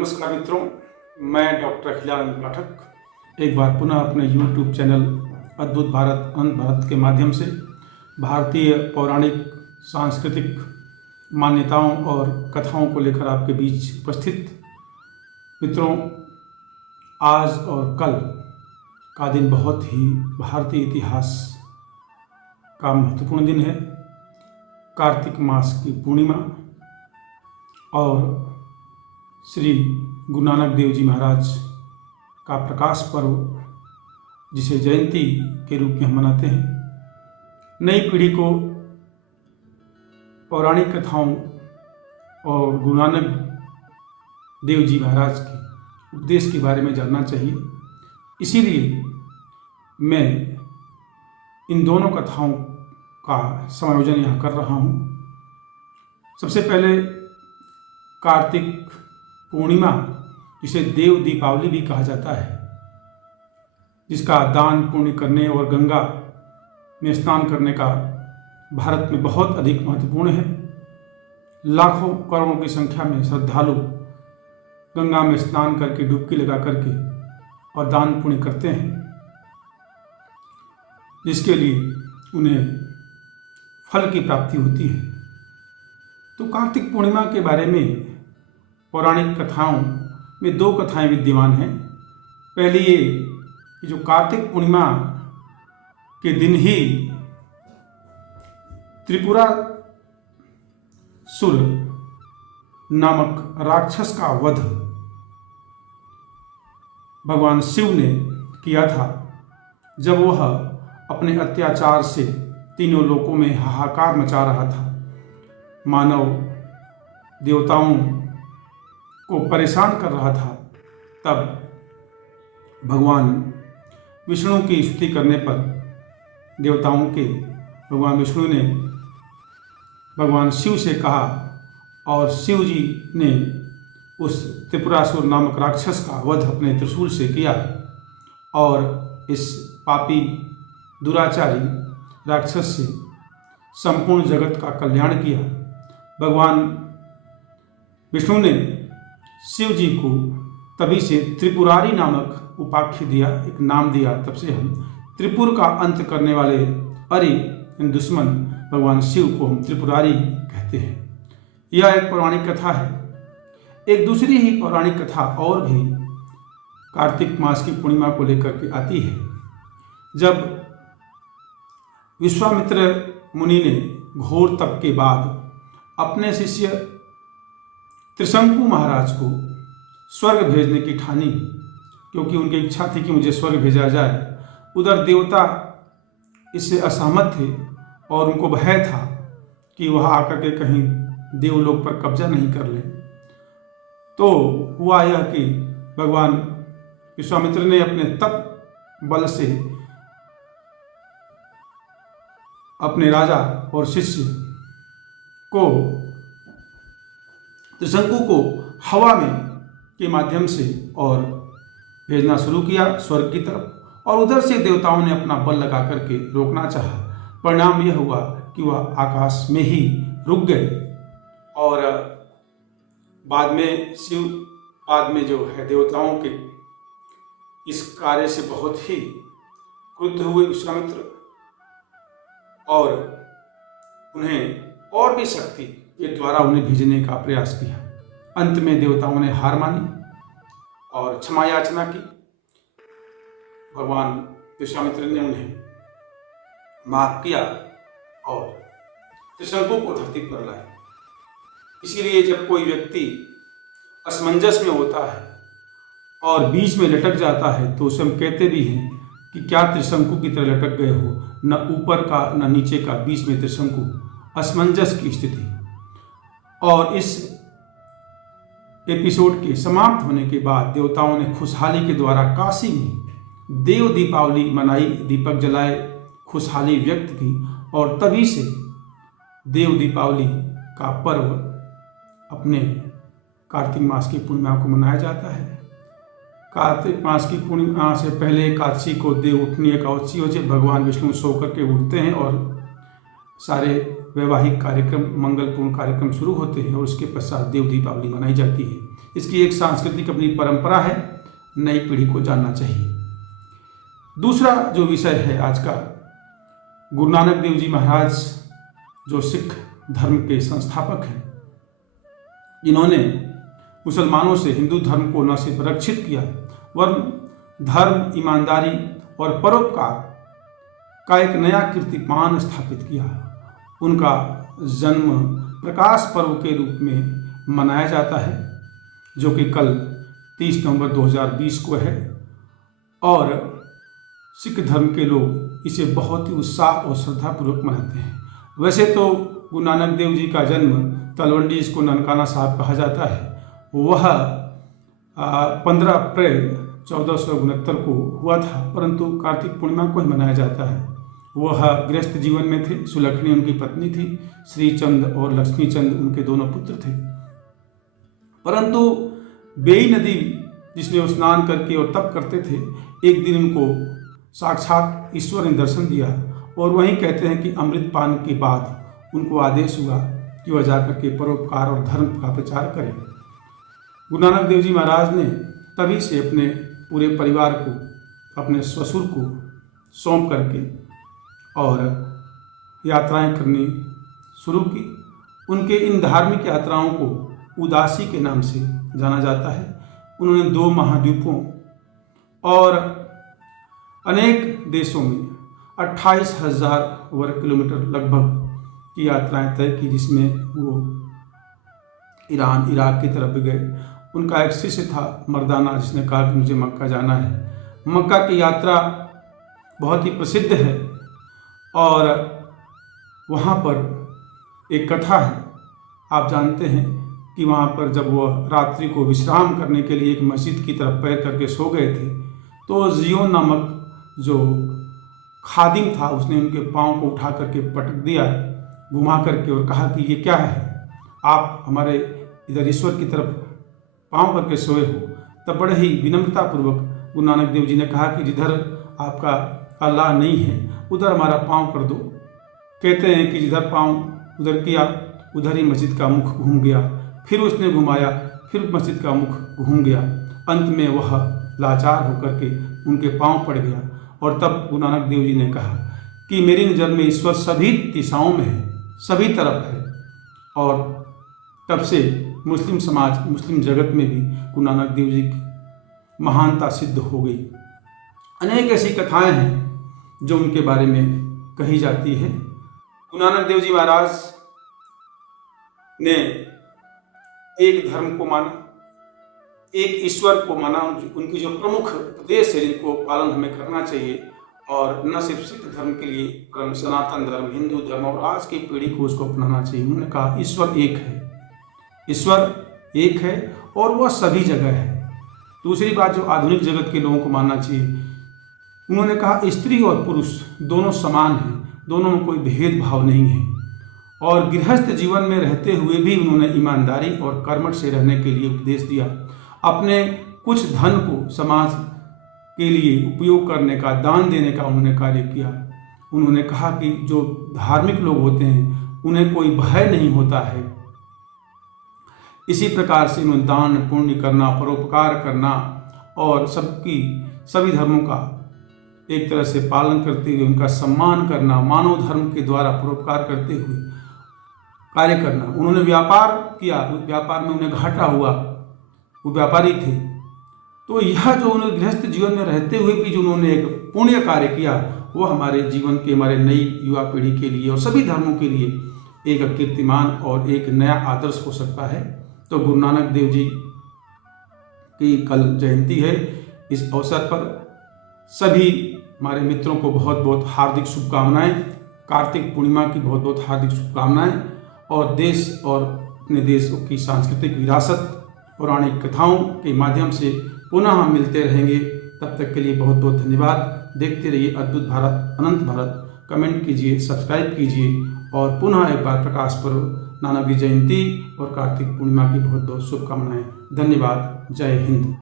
नमस्कार मित्रों, मैं डॉक्टर अखिलानंद पाठक एक बार पुनः अपने YouTube चैनल अद्भुत भारत अनंत भारत के माध्यम से भारतीय पौराणिक सांस्कृतिक मान्यताओं और कथाओं को लेकर आपके बीच उपस्थित। मित्रों, आज और कल का दिन बहुत ही भारतीय इतिहास का महत्वपूर्ण दिन है। कार्तिक मास की पूर्णिमा और श्री गुरु नानक देव जी महाराज का प्रकाश पर्व, जिसे जयंती के रूप में हम मनाते हैं। नई पीढ़ी को पौराणिक कथाओं और गुरु नानक देव जी महाराज के उपदेश के बारे में जानना चाहिए। इसीलिए मैं इन दोनों कथाओं का समायोजन यहाँ कर रहा हूँ। सबसे पहले कार्तिक पूर्णिमा, जिसे देव दीपावली भी कहा जाता है, जिसका दान पुण्य करने और गंगा में स्नान करने का भारत में बहुत अधिक महत्वपूर्ण है। लाखों करोड़ों की संख्या में श्रद्धालु गंगा में स्नान करके डुबकी लगा करके और दान पुण्य करते हैं, जिसके लिए उन्हें फल की प्राप्ति होती है। तो कार्तिक पूर्णिमा के बारे में पौराणिक कथाओं में दो कथाएं विद्यमान हैं। पहली ये कि जो कार्तिक पूर्णिमा के दिन ही त्रिपुरा सुर नामक राक्षस का वध भगवान शिव ने किया था, जब वह अपने अत्याचार से तीनों लोकों में हाहाकार मचा रहा था। मानव देवताओं को परेशान कर रहा था। तब भगवान विष्णु की स्तुति करने पर देवताओं के भगवान विष्णु ने भगवान शिव से कहा और शिव जी ने उस त्रिपुरासुर नामक राक्षस का वध अपने त्रिशूल से किया और इस पापी दुराचारी राक्षस से संपूर्ण जगत का कल्याण किया। भगवान विष्णु ने शिव जी को तभी से त्रिपुरारी नामक उपाख्य दिया, एक नाम दिया। तब से हम त्रिपुर का अंत करने वाले इन दुश्मन भगवान शिव को हम त्रिपुरारी कहते हैं। यह एक पौराणिक कथा है। एक दूसरी ही पौराणिक कथा और भी कार्तिक मास की पूर्णिमा को लेकर के आती है। जब विश्वामित्र मुनि ने घोर तप के बाद अपने शिष्य त्रिशंकु महाराज को स्वर्ग भेजने की ठानी, क्योंकि उनकी इच्छा थी कि मुझे स्वर्ग भेजा जाए। उधर देवता इससे असहमत थे और उनको भय था कि वह आकर के कहीं देवलोक पर कब्जा नहीं कर ले। तो हुआ यह कि भगवान विश्वामित्र ने अपने तप बल से अपने राजा और शिष्य को त्रिशंकु को हवा में के माध्यम से और भेजना शुरू किया स्वर्ग की तरफ, और उधर से देवताओं ने अपना बल लगा करके रोकना चाहा। परिणाम यह हुआ कि वह आकाश में ही रुक गए और बाद में जो है देवताओं के इस कार्य से बहुत ही क्रुद्ध हुए विश्वामित्र और उन्हें और भी शक्ति के द्वारा उन्हें भेजने का प्रयास किया। अंत में देवताओं ने हार मानी और क्षमा याचना की। भगवान विश्वामित्र ने उन्हें माफ किया और त्रिशंकु को धरती पर लाए। इसीलिए जब कोई व्यक्ति असमंजस में होता है और बीच में लटक जाता है तो उसे हम कहते भी हैं कि क्या त्रिशंकु की तरह लटक गए हो, न ऊपर का न नीचे का, बीच में त्रिशंकु, असमंजस की स्थिति। और इस एपिसोड के समाप्त होने के बाद देवताओं ने खुशहाली के द्वारा काशी में देव दीपावली मनाई, दीपक जलाए, खुशहाली व्यक्त की, और तभी से देव दीपावली का पर्व अपने कार्तिक मास की पूर्णिमा को मनाया जाता है। कार्तिक मास की पूर्णिमा से पहले एकादशी को देव उठनी एकादशी हो जाए। भगवान विष्णु सो करके उठते हैं और सारे वैवाहिक कार्यक्रम, मंगलपूर्ण कार्यक्रम शुरू होते हैं और उसके पश्चात देव दीपावली मनाई जाती है। इसकी एक सांस्कृतिक अपनी परंपरा है, नई पीढ़ी को जानना चाहिए। दूसरा जो विषय है आज का, गुरु नानक देव जी महाराज जो सिख धर्म के संस्थापक हैं, इन्होंने मुसलमानों से हिंदू धर्म को न सिर्फ रक्षित किया वरन धर्म, ईमानदारी और परोपकार का एक नया कीर्तिमान स्थापित किया। उनका जन्म प्रकाश पर्व के रूप में मनाया जाता है, जो कि कल 30 नवंबर 2020 को है, और सिख धर्म के लोग इसे बहुत ही उत्साह और श्रद्धापूर्वक मनाते हैं। वैसे तो गुरु नानक देव जी का जन्म तलवंडी, इसको ननकाना साहब कहा जाता है, वह 15 अप्रैल 1469 को हुआ था, परंतु कार्तिक पूर्णिमा को ही मनाया जाता है। वह गृहस्थ जीवन में थे। सुलक्षणी उनकी पत्नी थी, श्रीचंद और लक्ष्मीचंद उनके दोनों पुत्र थे। परंतु बेई नदी जिसमें वो स्नान करके और तप करते थे, एक दिन उनको साक्षात ईश्वर ने दर्शन दिया, और वहीं कहते हैं कि अमृत पान के बाद उनको आदेश हुआ कि वह जाकर के परोपकार और धर्म का प्रचार करें। गुरु नानक देव जी महाराज ने तभी से अपने पूरे परिवार को, अपने ससुर को सौंप करके और यात्राएं करनी शुरू की। उनके इन धार्मिक यात्राओं को उदासी के नाम से जाना जाता है। उन्होंने 2 महाद्वीपों और अनेक देशों में 28,000 वर्ग किलोमीटर लगभग की यात्राएं तय की, जिसमें वो ईरान, इराक की तरफ भी गए। उनका एक शिष्य था मर्दाना, जिसने कहा कि मुझे मक्का जाना है। मक्का की यात्रा बहुत ही प्रसिद्ध है और वहाँ पर एक कथा है। आप जानते हैं कि वहाँ पर जब वह रात्रि को विश्राम करने के लिए एक मस्जिद की तरफ पैर करके सो गए थे, तो जियोन नामक जो खादिम था, उसने उनके पाँव को उठा करके पटक दिया घुमा करके और कहा कि ये क्या है, आप हमारे इधर ईश्वर की तरफ पाँव करके सोए हो। तब बड़े ही विनम्रतापूर्वक गुरु नानक देव जी ने कहा कि जिधर आपका अल्लाह नहीं है उधर हमारा पाँव कर दो। कहते हैं कि जिधर पाँव उधर किया उधर ही मस्जिद का मुख घूम गया। फिर उसने घुमाया, फिर मस्जिद का मुख घूम गया। अंत में वह लाचार होकर के उनके पाँव पड़ गया। और तब गुरु नानक देव जी ने कहा कि मेरी नज़र में ईश्वर सभी दिशाओं में है, सभी तरफ है। और तब से मुस्लिम समाज, मुस्लिम जगत में भी गुरु नानक देव जी की महानता सिद्ध हो गई। अनेक ऐसी कथाएं हैं जो उनके बारे में कही जाती है। गुरु नानक देव जी महाराज ने एक धर्म को माना, एक ईश्वर को माना। उनकी जो प्रमुख उपदेश है जिनको पालन हमें करना चाहिए, और न सिर्फ सिख धर्म के लिए परंतु सनातन धर्म, हिंदू धर्म और आज की पीढ़ी को उसको अपनाना चाहिए। उन्होंने कहा ईश्वर एक है, ईश्वर एक है और वह सभी जगह है। दूसरी बात जो आधुनिक जगत के लोगों को मानना चाहिए, उन्होंने कहा स्त्री और पुरुष दोनों समान हैं, दोनों में कोई भेदभाव नहीं है। और गृहस्थ जीवन में रहते हुए भी उन्होंने ईमानदारी और कर्मठ से रहने के लिए उपदेश दिया। अपने कुछ धन को समाज के लिए उपयोग करने का, दान देने का उन्होंने कार्य किया। उन्होंने कहा कि जो धार्मिक लोग होते हैं उन्हें कोई भय नहीं होता है। इसी प्रकार से उन्होंने दान पुण्य करना, परोपकार करना और सभी धर्मों का एक तरह से पालन करते हुए उनका सम्मान करना, मानव धर्म के द्वारा परोपकार करते हुए कार्य करना। उन्होंने व्यापार किया, व्यापार में उन्हें घाटा हुआ, वो व्यापारी थे। तो यह जो उन्होंने गृहस्थ जीवन में रहते हुए भी जो उन्होंने एक पुण्य कार्य किया, वो हमारे जीवन के, हमारे नई युवा पीढ़ी के लिए और सभी धर्मों के लिए एक कीर्तिमान और एक नया आदर्श हो सकता है। तो गुरु नानक देव जी की कल जयंती है। इस अवसर पर सभी हमारे मित्रों को बहुत बहुत हार्दिक शुभकामनाएं। कार्तिक पूर्णिमा की बहुत बहुत हार्दिक शुभकामनाएं। और देश और अपने देश की सांस्कृतिक विरासत, पौराणिक कथाओं के माध्यम से पुनः हम मिलते रहेंगे। तब तक के लिए बहुत बहुत धन्यवाद। देखते रहिए अद्भुत भारत, अनंत भारत। कमेंट कीजिए, सब्सक्राइब कीजिए और पुनः एक बार प्रकाश पर्व, नानक की जयंती और कार्तिक पूर्णिमा की बहुत बहुत शुभकामनाएं। धन्यवाद। जय हिंद।